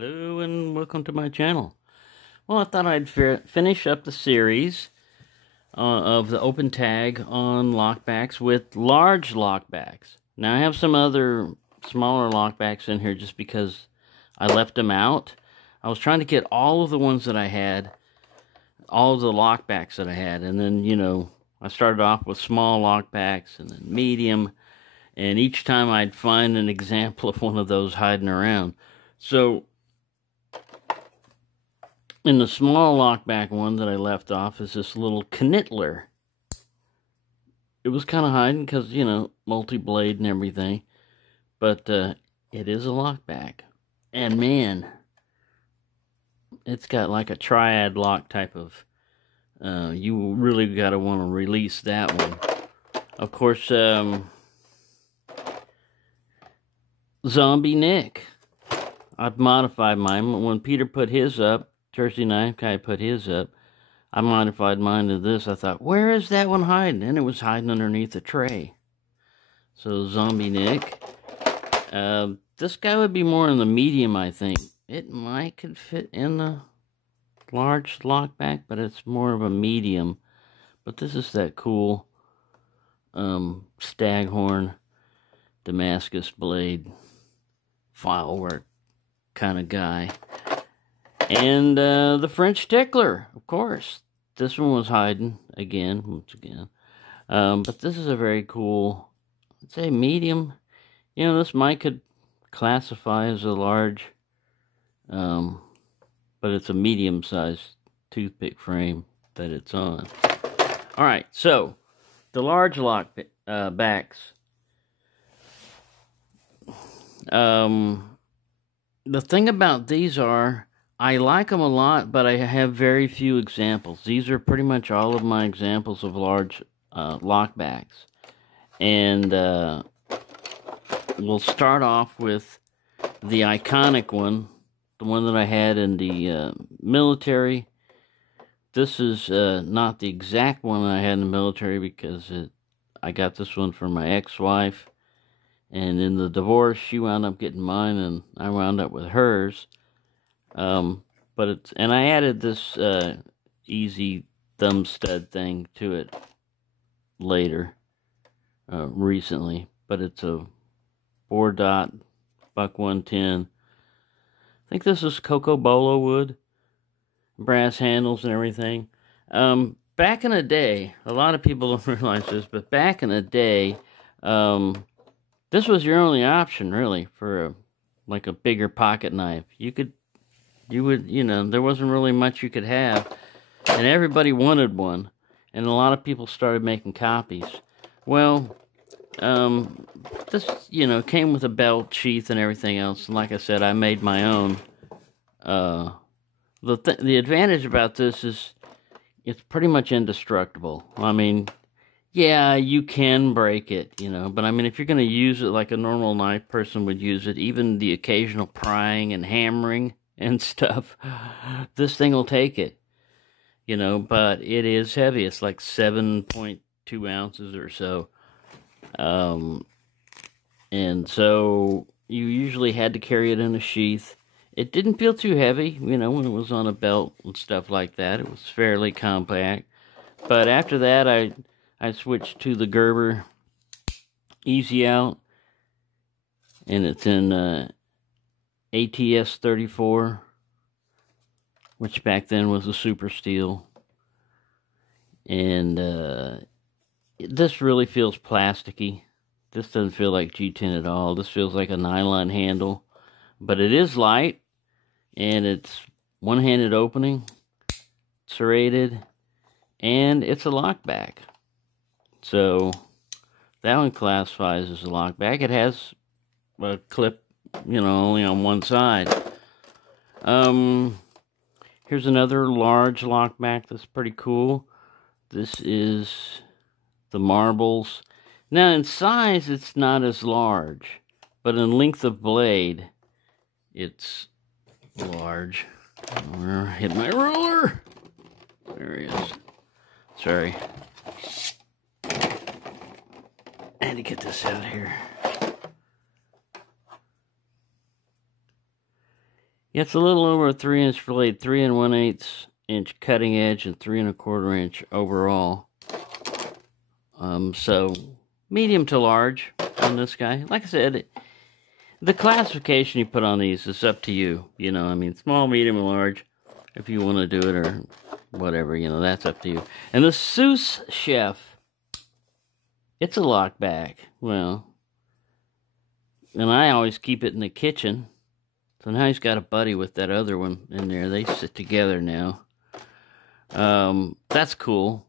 Hello and welcome to my channel. Well, I thought I'd finish up the series of the open tag on lockbacks with large lockbacks. Now I have some other smaller lockbacks in here just because I left them out. I was trying to get all of the ones that I had, all of the lockbacks that I had, and then, you know, I started off with small lockbacks and then medium, and each time I'd find an example of one of those hiding around. So in the small lockback one that I left off is this little Tickler. It was kind of hiding because, you know, multi-blade and everything. But it is a lockback. And man, it's got like a triad lock type of... you really got to want to release that one. Of course, Zombie Nick. I've modified mine. When Peter put his up, Jersey Knife Guy put his up, I modified mine to this. I thought, where is that one hiding? And it was hiding underneath a tray. So, Zombie Nick. This guy would be more in the medium, I think. It could fit in the large lockback, but it's more of a medium. But this is that cool staghorn Damascus blade file work kind of guy. And the French Tickler, of course. This one was hiding once again. But this is a very cool, I'd say medium. You know, this might could classify as a large, but it's a medium-sized toothpick frame that it's on. All right, so the large lock backs. The thing about these are, I like them a lot, but I have very few examples. These are pretty much all of my examples of large lockbacks. And we'll start off with the iconic one, the one that I had in the military. This is not the exact one I had in the military because I got this one from my ex-wife. And in the divorce, she wound up getting mine, and I wound up with hers. And I added this easy thumb stud thing to it later, recently. But it's a 4-dot buck 110. I think this is Coco Bolo wood, brass handles and everything. Back in the day, a lot of people don't realize this, but back in the day, this was your only option, really, for like a bigger pocket knife. You know, there wasn't really much you could have, and everybody wanted one, and a lot of people started making copies. Well, this, you know, came with a belt, sheath, and everything else, and like I said, I made my own. The advantage about this is it's pretty much indestructible. I mean, yeah, you can break it, you know, but I mean, if you're going to use it like a normal knife person would use it, even the occasional prying and hammering and stuff, this thing will take it, you know, but it is heavy. It's like 7.2 ounces or so. And so you usually had to carry it in a sheath. It didn't feel too heavy, you know, when it was on a belt and stuff like that. It was fairly compact. But after that, I switched to the Gerber Easy Out, and it's in ATS 34, which back then was a super steel. And this really feels plasticky. This doesn't feel like G10 at all. This feels like a nylon handle, but it is light, and it's one-handed opening, serrated, and it's a lockback. So that one classifies as a lockback. It has a clip, you know, only on one side. Here's another large lockback that's pretty cool. This is the Marbles. Now in size, it's not as large, but in length of blade, it's large. Where hit my ruler? There he is. Sorry. I had to get this out here. It's a little over a 3-inch blade, 3 1/8 inch cutting edge, and 3 1/4 inch overall. So medium to large on this guy. Like I said, the classification you put on these is up to you. You know, I mean, small, medium, and large. If you want to do it or whatever, you know, that's up to you. And the Seuss Chef, it's a lockback. Well, and I always keep it in the kitchen. So now he's got a buddy with that other one in there. They sit together now. That's cool.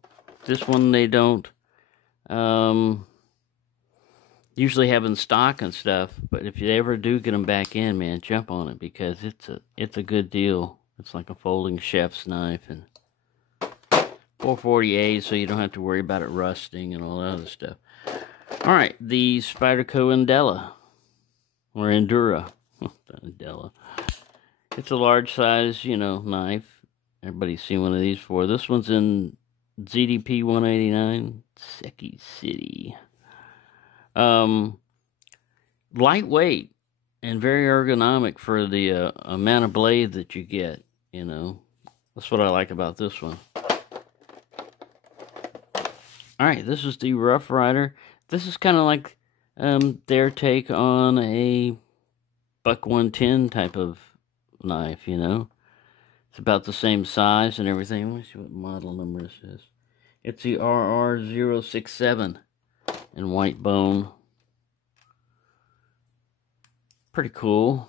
This one they don't usually have in stock and stuff, but if you ever do get them back in, man, jump on it, because it's a good deal. It's like a folding chef's knife, and 440A, so you don't have to worry about it rusting and all that other stuff. All right, the Spyderco Endela, or Endura. Endela. It's a large size, you know, knife. Everybody's seen one of these before. This one's in ZDP 189, Seki City. Lightweight and very ergonomic for the amount of blade that you get, you know. That's what I like about this one. Alright, this is the Rough Rider. This is kind of like their take on a Buck 110 type of knife, you know. It's about the same size and everything. Let me see what model number this is. It's the RR067 in white bone. Pretty cool.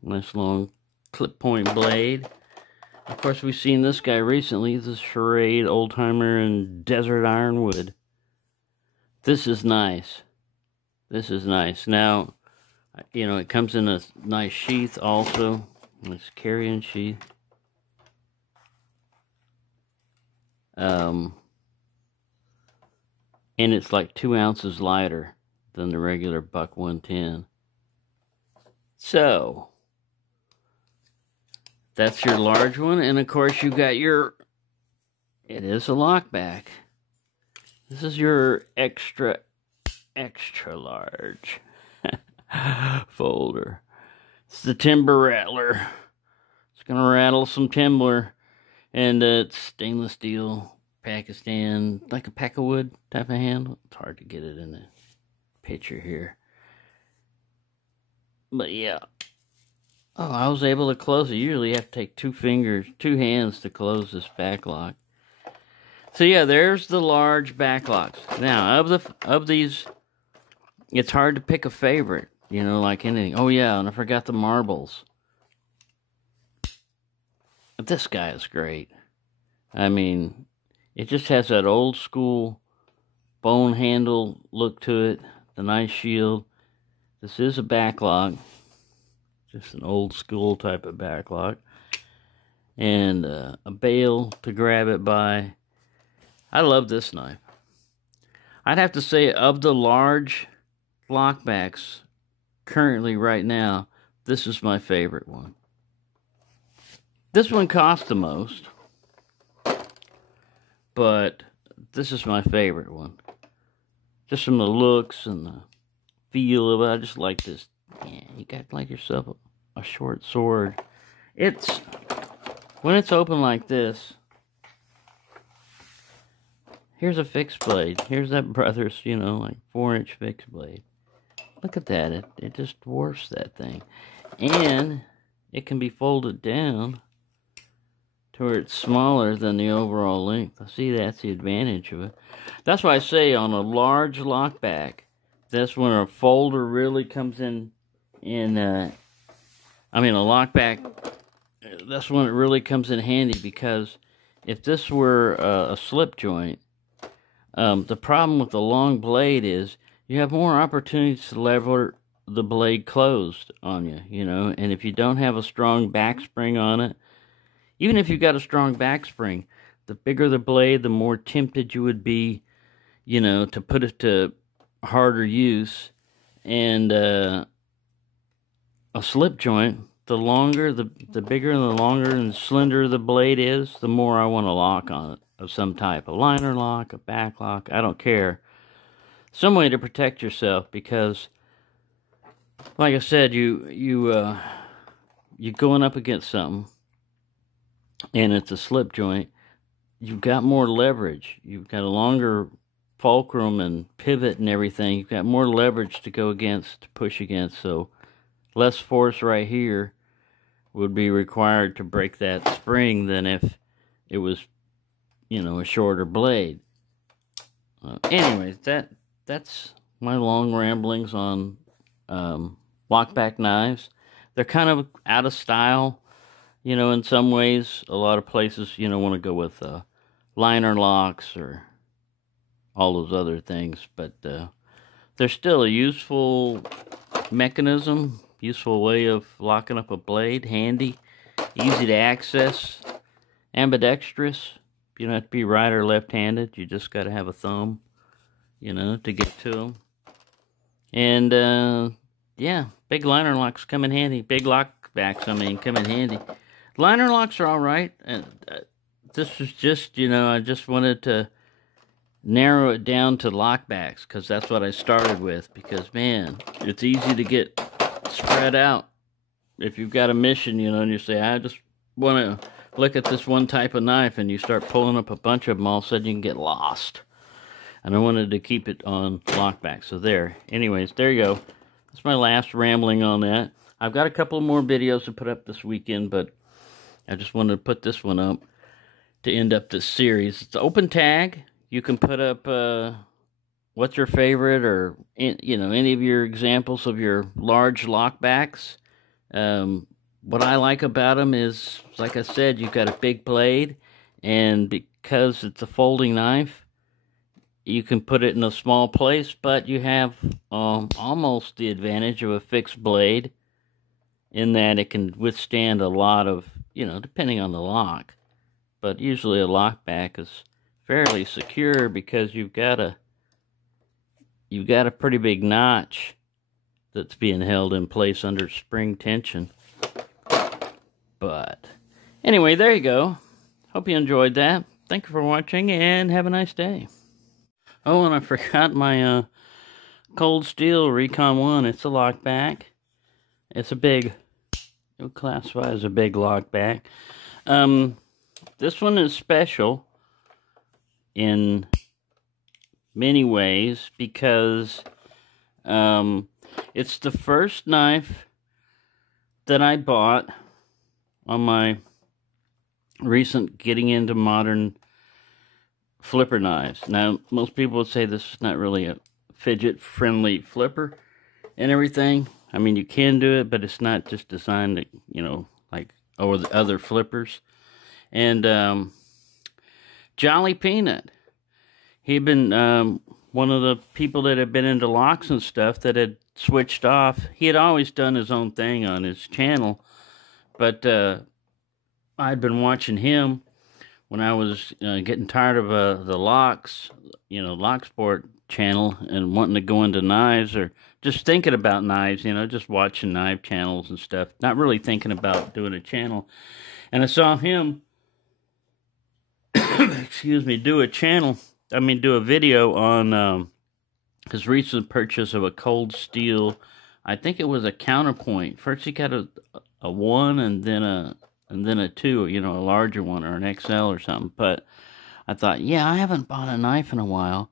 Nice long clip point blade. Of course, we've seen this guy recently. This Charade Old Timer in Desert Ironwood. This is nice. This is nice. Now, you know, it comes in a nice sheath also. Nice carrying sheath. And it's like 2 ounces lighter than the regular Buck 110. So, that's your large one. And of course, you got your, it is a lockback. This is your extra large folder. It's the Timber Rattler. It's going to rattle some timber. And it's stainless steel, Pakistan, like a pack of wood type of handle. It's hard to get it in the picture here. But yeah. Oh, I was able to close it. Usually you have to take 2 hands to close this back lock. So yeah, there's the large back locks. Now, of these, it's hard to pick a favorite, you know, like anything. Oh yeah, and I forgot the marbles. This guy is great. I mean, it just has that old school bone handle look to it. The nice shield. This is a backlock. Just an old school type of backlock. And a bail to grab it by. I love this knife. I'd have to say, of the large lockbacks currently right now, this is my favorite one. This one costs the most, but this is my favorite one. Just from the looks and the feel of it, I just like this. Yeah, you got like yourself a short sword. It's, when it's open like this, here's a fixed blade. Here's that Brothers, you know, like 4-inch fixed blade. Look at that. It just dwarfs that thing. And it can be folded down to where it's smaller than the overall length. I see that's the advantage of it. That's why I say on a large lockback, that's when a folder really comes in. I mean, a lockback, that's when it really comes in handy, because if this were a slip joint, the problem with the long blade is you have more opportunities to lever the blade closed on you, you know, and if you don't have a strong back spring on it, even if you've got a strong back spring, the bigger the blade, the more tempted you would be, you know, to put it to harder use. And a slip joint, the longer, the bigger and the longer and slender the blade is, the more I want a lock on it of some type. A liner lock, a back lock, I don't care. Some way to protect yourself, because, like I said, you you're going up against something, and it's a slip joint, you've got more leverage. You've got a longer fulcrum and pivot and everything. You've got more leverage to go against, to push against. So less force right here would be required to break that spring than if it was, you know, a shorter blade. Anyways, that's my long ramblings on lockback knives. They're kind of out of style, you know, in some ways. A lot of places, you know, want to go with liner locks or all those other things, but they're still a useful mechanism, useful way of locking up a blade, handy, easy to access, ambidextrous. You don't have to be right or left-handed. You just got to have a thumb, you know, to get to them. And yeah, big liner locks come in handy. Big lockbacks, I mean, come in handy. Liner locks are all right. This was just, you know, I just wanted to narrow it down to lockbacks because that's what I started with. Because, man, it's easy to get spread out. If you've got a mission, you know, and you say, I just want to look at this one type of knife, and you start pulling up a bunch of them, all of a sudden you can get lost. And I wanted to keep it on lockback. So there. Anyways, there you go. That's my last rambling on that. I've got a couple more videos to put up this weekend, but I just wanted to put this one up to end up this series. It's open tag. You can put up what's your favorite, or you know, any of your examples of your large lockbacks. What I like about them is, like I said, you've got a big blade, and because it's a folding knife, you can put it in a small place, but you have almost the advantage of a fixed blade in that it can withstand a lot of, you know, depending on the lock. But usually a lockback is fairly secure because you've got a pretty big notch that's being held in place under spring tension. But anyway, there you go. Hope you enjoyed that. Thank you for watching, and have a nice day. Oh, and I forgot my Cold Steel Recon 1. It's a lockback. It's a big, it would classify as a big lockback. This one is special in many ways because it's the first knife that I bought on my recent getting into modern flipper knives. Now, most people would say this is not really a fidget-friendly flipper and everything. I mean, you can do it, but it's not just designed to, you know, like over the other flippers. And Jolly Peanut, he'd been one of the people that had been into locks and stuff that had switched off. He had always done his own thing on his channel, but I'd been watching him when I was getting tired of the locks, you know, Lock Sport channel, and wanting to go into knives, or just thinking about knives, you know, just watching knife channels and stuff, not really thinking about doing a channel. And I saw him, excuse me, do a video on his recent purchase of a Cold Steel. I think it was a counterpoint. First he got a 1 and then a 2, you know, a larger one, or an XL or something. But I thought, yeah, I haven't bought a knife in a while.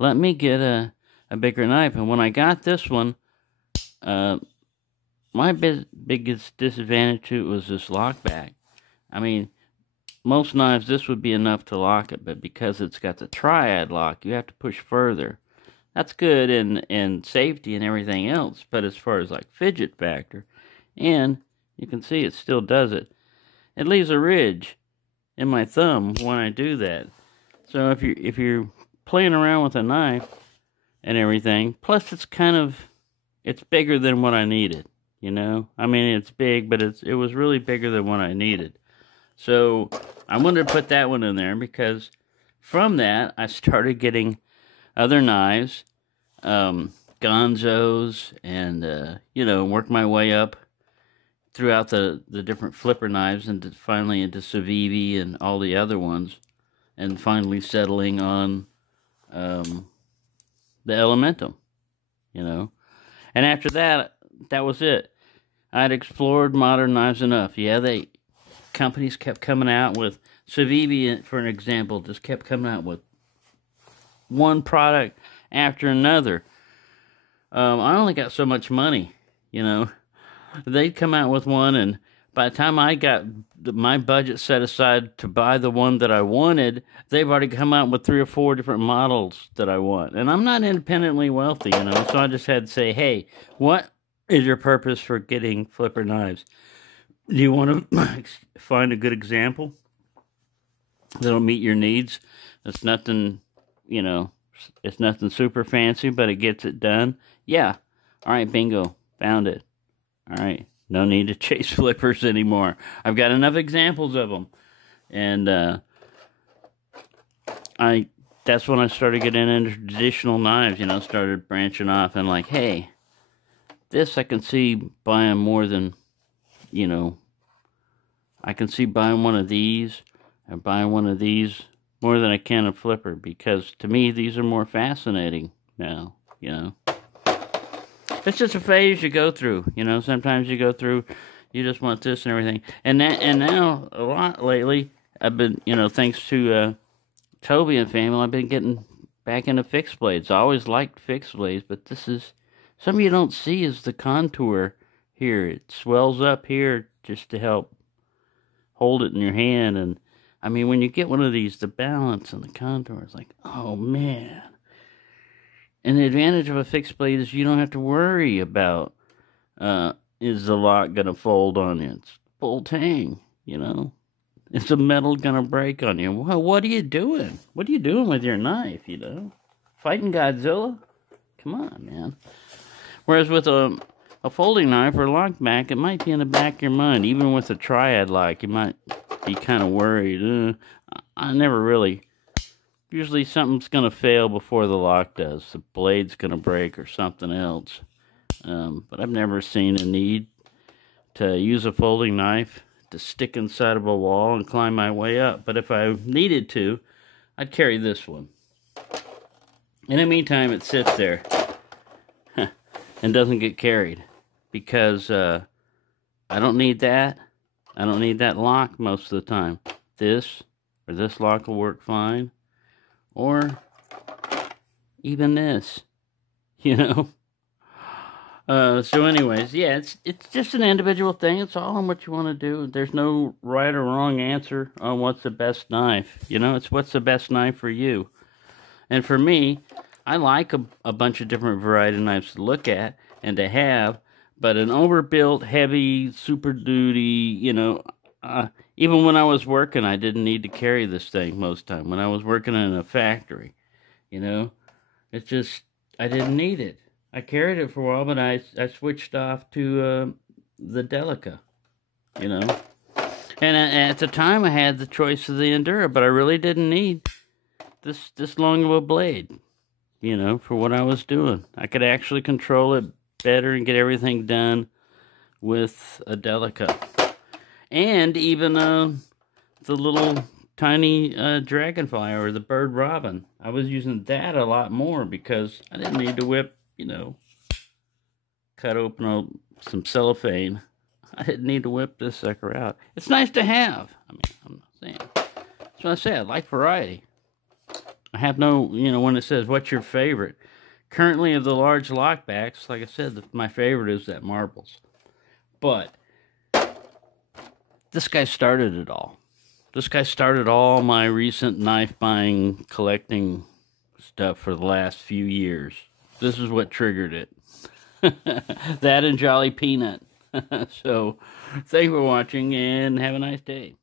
Let me get a bigger knife. And when I got this one, my biggest disadvantage to it was this lockback. I mean, most knives, this would be enough to lock it, but because it's got the triad lock, you have to push further. That's good in safety and everything else, but as far as like fidget factor, and you can see it still does it. It leaves a ridge in my thumb when I do that. So if you're playing around with a knife and everything, plus it's bigger than what I needed, you know? I mean, it's big, but it was really bigger than what I needed. So I wanted to put that one in there because from that I started getting other knives, Gonzos, and you know, worked my way up throughout the different flipper knives, and finally into Civivi and all the other ones, and finally settling on the Elementum, you know. And after that, that was it. I'd explored modern knives enough. Yeah, companies kept coming out with, Civivi, for an example, just kept coming out with one product after another. I only got so much money, you know. They'd come out with one, and by the time I got my budget set aside to buy the one that I wanted, they've already come out with 3 or 4 different models that I want. And I'm not independently wealthy, you know, so I just had to say, hey, what is your purpose for getting flipper knives? Do you want to find a good example that'll meet your needs? It's nothing, you know, it's nothing super fancy, but it gets it done. Yeah. All right, bingo. Found it. All right. No need to chase flippers anymore. I've got enough examples of them. And that's when I started getting into traditional knives, you know, started branching off and like, hey, this I can see buying more than, you know, I can see buying one of these and buying one of these more than I can a flipper, because to me these are more fascinating now, you know. It's just a phase you go through, you know. Sometimes you go through, you just want this and everything. And now, a lot lately, I've been, you know, thanks to Toby and family, I've been getting back into fixed blades. I always liked fixed blades, but this is, something you don't see is the contour here. It swells up here just to help hold it in your hand. And, I mean, when you get one of these, the balance and the contour is like, oh, man. And the advantage of a fixed blade is you don't have to worry about, is the lock going to fold on you? It's full tang, you know. Is the metal going to break on you? Well, what are you doing? What are you doing with your knife, you know? Fighting Godzilla? Come on, man. Whereas with a folding knife or a lockback, it might be in the back of your mind. Even with a triad lock, you might be kind of worried. I never really... Usually something's going to fail before the lock does. The blade's going to break or something else. But I've never seen a need to use a folding knife to stick inside of a wall and climb my way up. But if I needed to, I'd carry this one. In the meantime, it sits there and doesn't get carried, because I don't need that. I don't need that lock most of the time. This or this lock will work fine. Or even this, you know. So anyways, yeah, it's just an individual thing. It's all on what you want to do. There's no right or wrong answer on what's the best knife. You know, it's what's the best knife for you. And for me, I like a bunch of different variety of knives to look at and to have, but an overbuilt, heavy, super duty, you know, even when I was working, I didn't need to carry this thing most time. When I was working in a factory, you know, it's just, I didn't need it. I carried it for a while, but I switched off to the Delica, you know. And at the time, I had the choice of the Endura, but I really didn't need this long of a blade, you know, for what I was doing. I could actually control it better and get everything done with a Delica. And even the little tiny dragonfly or the bird robin. I was using that a lot more because I didn't need to whip, you know, cut open some cellophane. I didn't need to whip this sucker out. It's nice to have. I mean, I'm not saying. That's what I say. I like variety. I have no, you know, when it says, what's your favorite? Currently of the large lockbacks, like I said, my favorite is that Marbles. But this guy started it all. This guy started all my recent knife buying, collecting stuff for the last few years. This is what triggered it. That and Jolly Peanut. So, thank you for watching and have a nice day.